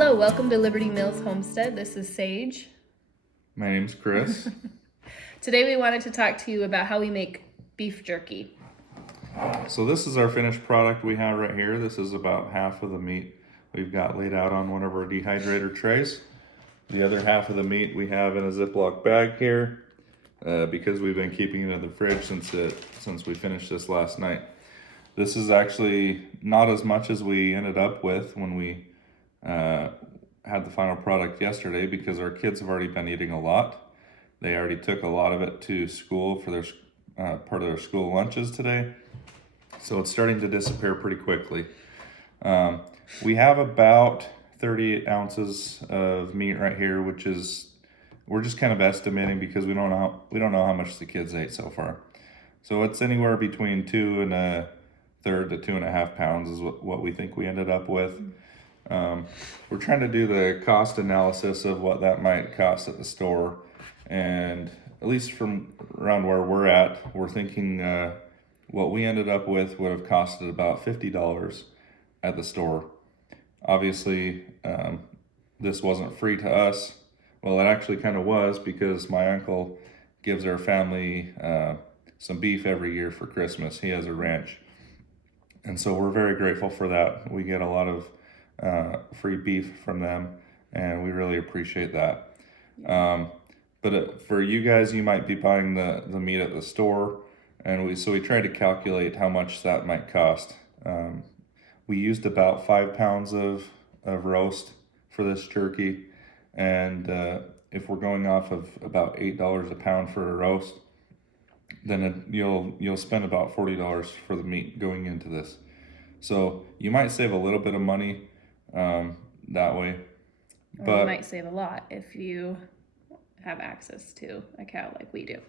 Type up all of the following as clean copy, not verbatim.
Hello, welcome to Liberty Mills Homestead. This is Sage. My name's Chris. Today we wanted to talk to you about how we make beef jerky. So this is our finished product we have right here. This is about half of the meat we've got laid out on one of our dehydrator trays. The other half of the meat we have in a Ziploc bag here because we've been keeping it in the fridge since we finished this last night. This is actually not as much as we ended up with when we had the final product yesterday, because our kids have already been eating a lot. They already took a lot of it to school for their part of their school lunches today. So it's starting to disappear pretty quickly. We have about 38 ounces of meat right here, which is, we're just kind of estimating because we don't know how much the kids ate so far. So it's anywhere between 2 1/3 to 2.5 pounds is what we think we ended up with. We're trying to do the cost analysis of what that might cost at the store, and at least from around where we're at, we're thinking what we ended up with would have costed about $50 at the store. Obviously, this wasn't free to us. Well, it actually kind of was, because my uncle gives our family some beef every year for Christmas. He has a ranch, and so we're very grateful for that. We get a lot of free beef from them, and we really appreciate that. But for you guys, you might be buying the meat at the store, and we tried to calculate how much that might cost. We used about 5 pounds of roast for this jerky, and if we're going off of about $8 a pound for a roast, then you'll spend about $40 for the meat going into this. So you might save a little bit of money that way, But you might save a lot if you have access to a cow like we do.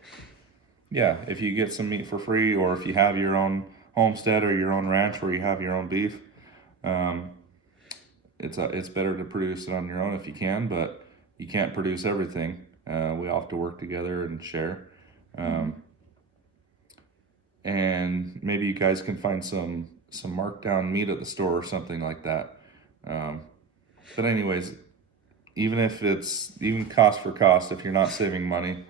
Yeah, if you get some meat for free, or if you have your own homestead or your own ranch where you have your own beef, it's better to produce it on your own if you can, but you can't produce everything. We all have to work together and share. And maybe you guys can find some marked down meat at the store or something like that. But anyways, even cost for cost, if you're not saving money,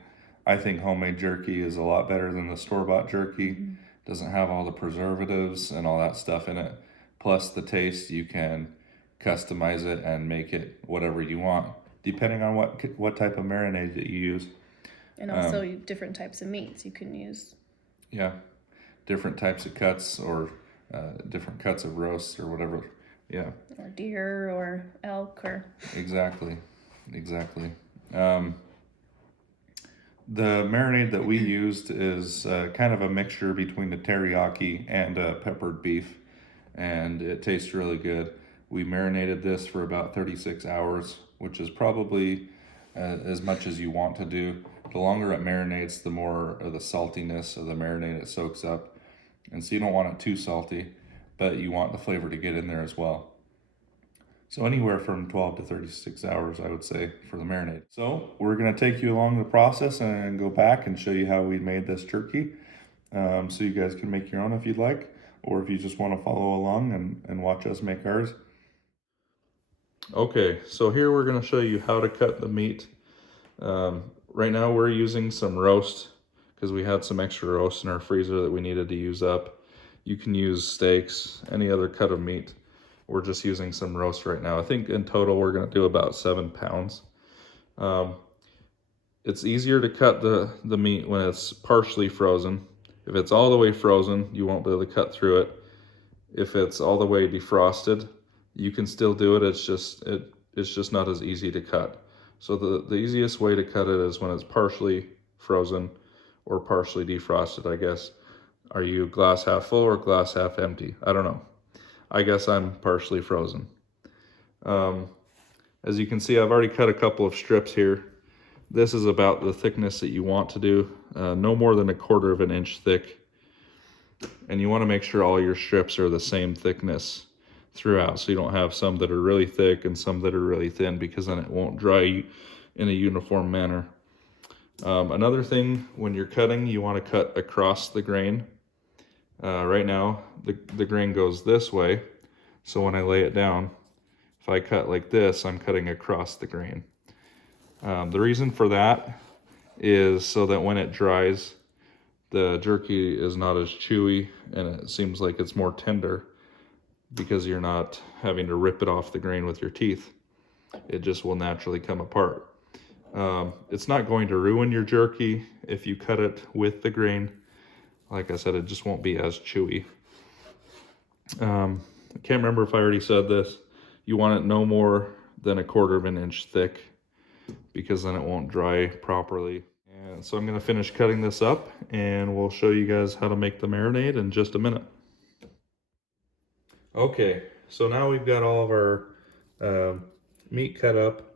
I think homemade jerky is a lot better than the store-bought jerky. Doesn't have all the preservatives and all that stuff in it. Plus the taste, you can customize it and make it whatever you want, depending on what type of marinade that you use. And also different types of meats you can use. Yeah, different types of cuts, or different cuts of roasts or whatever. Yeah. Or deer or elk or... Exactly. The marinade that we used is kind of a mixture between the teriyaki and peppered beef, and it tastes really good. We marinated this for about 36 hours, which is probably as much as you want to do. The longer it marinates, the more of the saltiness of the marinade it soaks up. And so you don't want it too salty, but you want the flavor to get in there as well. So anywhere from 12 to 36 hours, I would say, for the marinade. So we're going to take you along the process and go back and show you how we made this jerky. So you guys can make your own if you'd like, or if you just want to follow along and watch us make ours. Okay, so here we're going to show you how to cut the meat. Right now we're using some roast, because we had some extra roast in our freezer that we needed to use up. You can use steaks, any other cut of meat. We're just using some roast right now. I think in total we're going to do about 7 pounds. It's easier to cut the meat when it's partially frozen. If it's all the way frozen, you won't be able to cut through it. If it's all the way defrosted, you can still do it. It's just not as easy to cut. So the easiest way to cut it is when it's partially frozen or partially defrosted, I guess. Are you glass half full or glass half empty? I don't know. I guess I'm partially frozen. As you can see, I've already cut a couple of strips here. This is about the thickness that you want to do, no more than 1/4 inch thick. And you want to make sure all your strips are the same thickness throughout, so you don't have some that are really thick and some that are really thin, because then it won't dry in a uniform manner. Another thing, when you're cutting, you want to cut across the grain. Right now, the grain goes this way, so when I lay it down, If I cut like this, I'm cutting across the grain. The reason for that is so that when it dries, the jerky is not as chewy and it seems like it's more tender because you're not having to rip it off the grain with your teeth. It just will naturally come apart. It's not going to ruin your jerky if you cut it with the grain. Like I said, it just won't be as chewy. I can't remember if I already said this. You want it no more than 1/4 of an inch thick because then it won't dry properly. And so I'm going to finish cutting this up and we'll show you guys how to make the marinade in just a minute. Okay, so now we've got all of our meat cut up.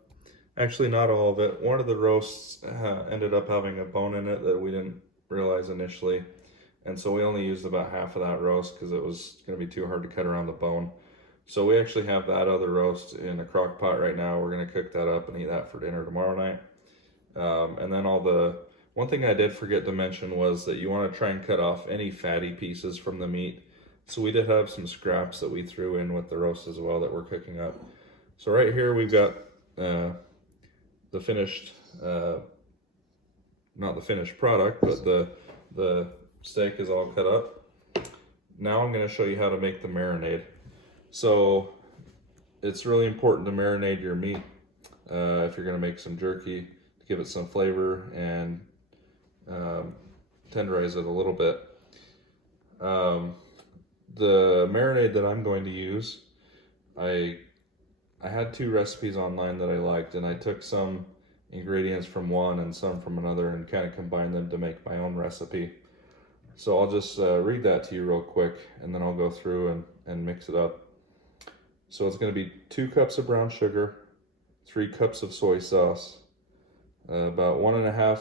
Actually, not all of it. One of the roasts ended up having a bone in it that we didn't realize initially. And so we only used about half of that roast because it was going to be too hard to cut around the bone. So we actually have that other roast in a crock pot right now. We're going to cook that up and eat that for dinner tomorrow night. And then one thing I did forget to mention was that you want to try and cut off any fatty pieces from the meat. So we did have some scraps that we threw in with the roast as well that we're cooking up. So right here we've got the finished, not the finished product, but the steak is all cut up. Now I'm going to show you how to make the marinade. So it's really important to marinate your meat if you're going to make some jerky, to give it some flavor and tenderize it a little bit. The marinade that I'm going to use, I had 2 recipes online that I liked, and I took some ingredients from one and some from another and kind of combined them to make my own recipe. So I'll just read that to you real quick and then I'll go through and mix it up. So it's going to be 2 cups of brown sugar, 3 cups of soy sauce, about 1.5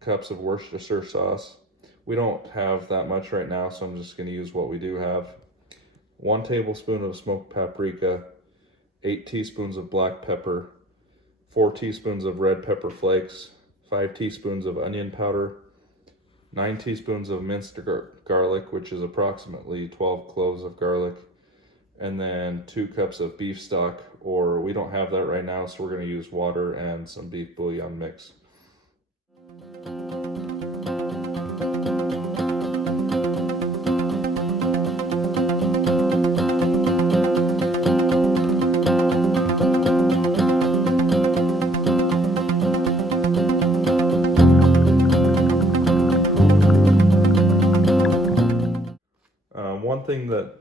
cups of Worcestershire sauce. We don't have that much right now, so I'm just going to use what we do have. 1 tablespoon of smoked paprika, 8 teaspoons of black pepper, 4 teaspoons of red pepper flakes, 5 teaspoons of onion powder, 9 teaspoons of minced garlic, which is approximately 12 cloves of garlic, and then 2 cups of beef stock, or we don't have that right now, so we're going to use water and some beef bouillon mix. One thing that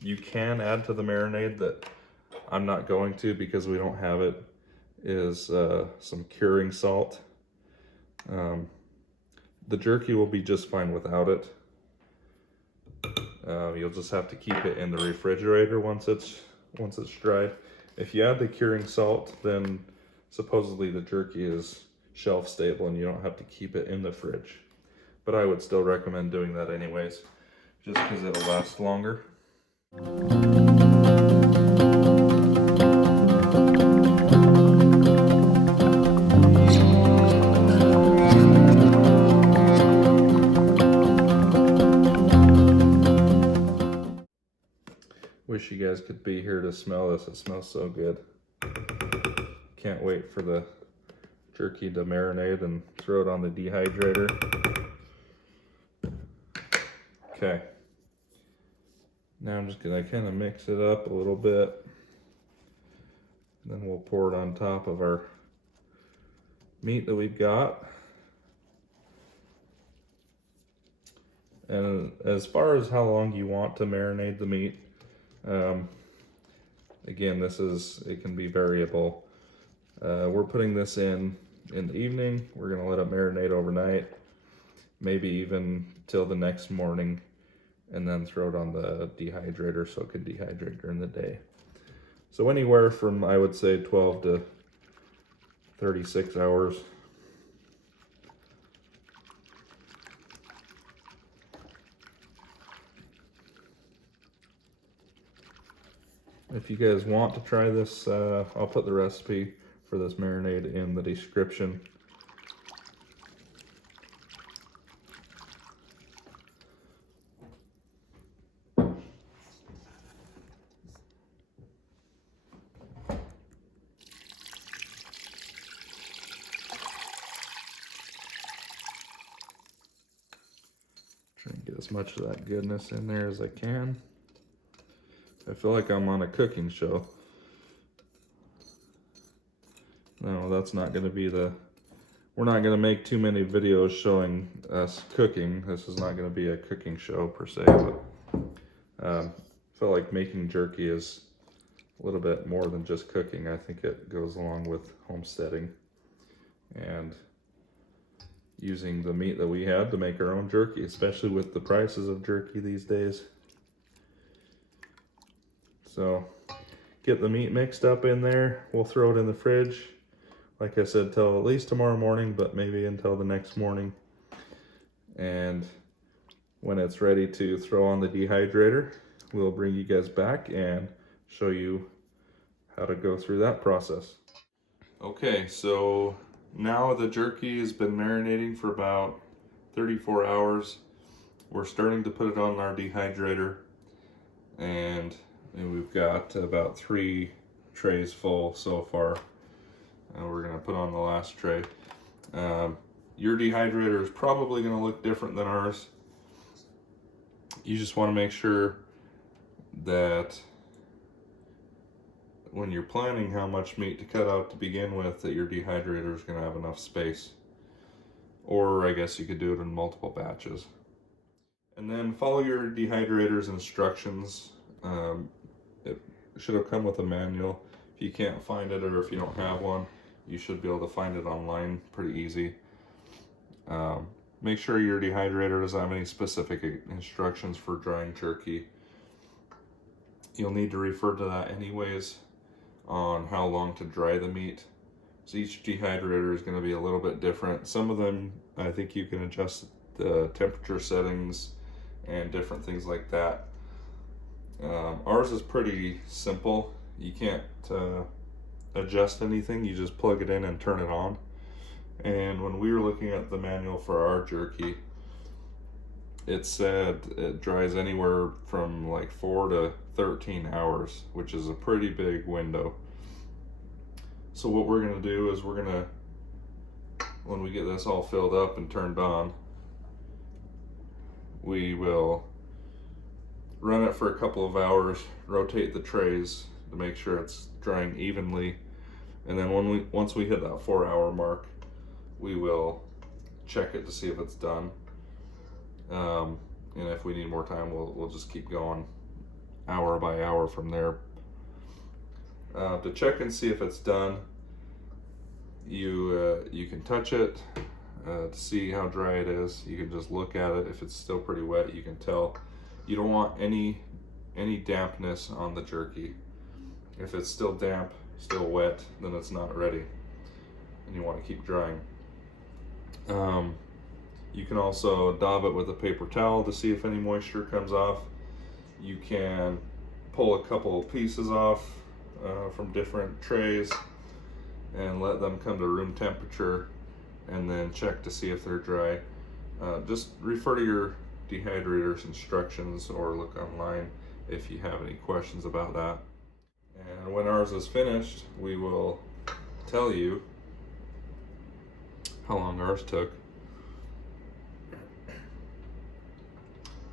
you can add to the marinade that I'm not going to because we don't have it is some curing salt. The jerky will be just fine without it. You'll just have to keep it in the refrigerator once it's dried. If you add the curing salt, then supposedly the jerky is shelf stable and you don't have to keep it in the fridge. But I would still recommend doing that anyways, just because it'll last longer. Wish you guys could be here to smell this. It smells so good. Can't wait for the jerky to marinate and throw it on the dehydrator. Okay. Now I'm just gonna kind of mix it up a little bit. Then we'll pour it on top of our meat that we've got. And as far as how long you want to marinate the meat, again, it can be variable. We're putting this in the evening. We're gonna let it marinate overnight, maybe even till the next morning, and then throw it on the dehydrator so it could dehydrate during the day. So anywhere from, I would say, 12 to 36 hours. If you guys want to try this, I'll put the recipe for this marinade in the description. as much of that goodness in there as I can. I feel like I'm on a cooking show. No, that's not going to be we're not going to make too many videos showing us cooking. This is not going to be a cooking show per se, but I feel like making jerky is a little bit more than just cooking. I think it goes along with homesteading and using the meat that we have to make our own jerky, especially with the prices of jerky these days. So get the meat mixed up in there. We'll throw it in the fridge, like I said, till at least tomorrow morning, but maybe until the next morning. And when it's ready to throw on the dehydrator, we'll bring you guys back and show you how to go through that process. Okay, so now the jerky has been marinating for about 34 hours. We're starting to put it on our dehydrator, and we've got about 3 trays full so far. We're gonna put on the last tray. Your dehydrator is probably gonna look different than ours. You just wanna make sure that when you're planning how much meat to cut out to begin with, that your dehydrator is gonna have enough space. Or I guess you could do it in multiple batches. And then follow your dehydrator's instructions. It should have come with a manual. If you can't find it, or if you don't have one, you should be able to find it online pretty easy. Make sure your dehydrator doesn't have any specific instructions for drying jerky. You'll need to refer to that anyways on how long to dry the meat. So each dehydrator is going to be a little bit different. Some of them, I think you can adjust the temperature settings and different things like that. Ours is pretty simple. You can't adjust anything, you just plug it in and turn it on. And when we were looking at the manual for our jerky, it said it dries anywhere from like 4 to 13 hours, which is a pretty big window. So what we're gonna do is when we get this all filled up and turned on, we will run it for a couple of hours, rotate the trays to make sure it's drying evenly, and then once we hit that 4-hour mark, we will check it to see if it's done. And if we need more time, we'll just keep going hour by hour from there. To check and see if it's done, you can touch it to see how dry it is. You can just look at it. If it's still pretty wet, you can tell. You don't want any dampness on the jerky. If it's still damp, still wet, then it's not ready, and you want to keep drying. You can also dab it with a paper towel to see if any moisture comes off. You can pull a couple of pieces off from different trays and let them come to room temperature, and then check to see if they're dry. Just refer to your dehydrator's instructions or look online if you have any questions about that. And when ours is finished, we will tell you how long ours took.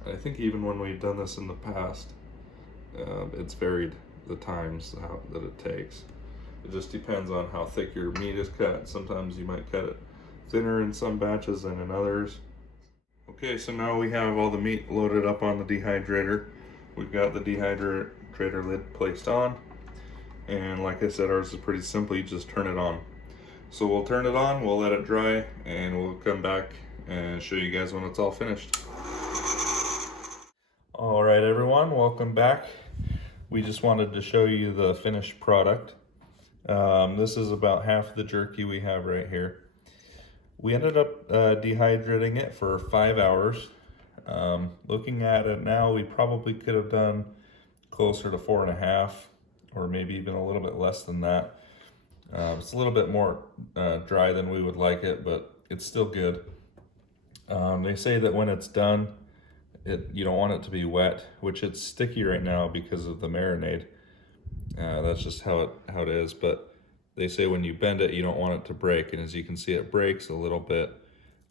I think even when we've done this in the past, it's varied the times that it takes. It just depends on how thick your meat is cut. Sometimes you might cut it thinner in some batches than in others. Okay, so now we have all the meat loaded up on the dehydrator. We've got the dehydrator lid placed on, and like I said, ours is pretty simple. You just turn it on. So we'll turn it on, we'll let it dry, and we'll come back and show you guys when it's all finished. All right, everyone, welcome back. We just wanted to show you the finished product. This is about half the jerky we have right here. We ended up dehydrating it for 5 hours. Looking at it now, we probably could have done closer to 4.5, or maybe even a little bit less than that. It's a little bit more dry than we would like it, but it's still good. They say that when it's done, you don't want it to be wet, which it's sticky right now because of the marinade. That's just how it is, but they say when you bend it, you don't want it to break, and as you can see, it breaks a little bit,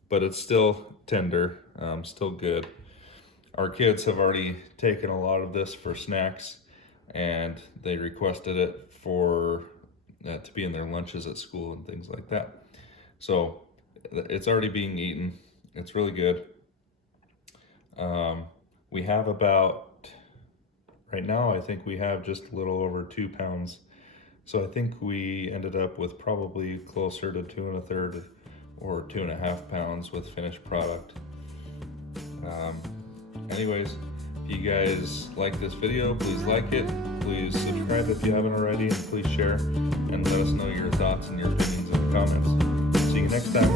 but it's still tender, still good. our kids have already taken a lot of this for snacks, and they requested it for to be in their lunches at school and things like that. So it's already being eaten. It's really good. We have about, right now I think we have just a little over 2 pounds. So I think we ended up with probably closer to 2 1/3 or 2.5 pounds with finished product. Anyways, if you guys like this video, please like it, please subscribe if you haven't already, and please share and let us know your thoughts and your opinions in the comments. See you next time.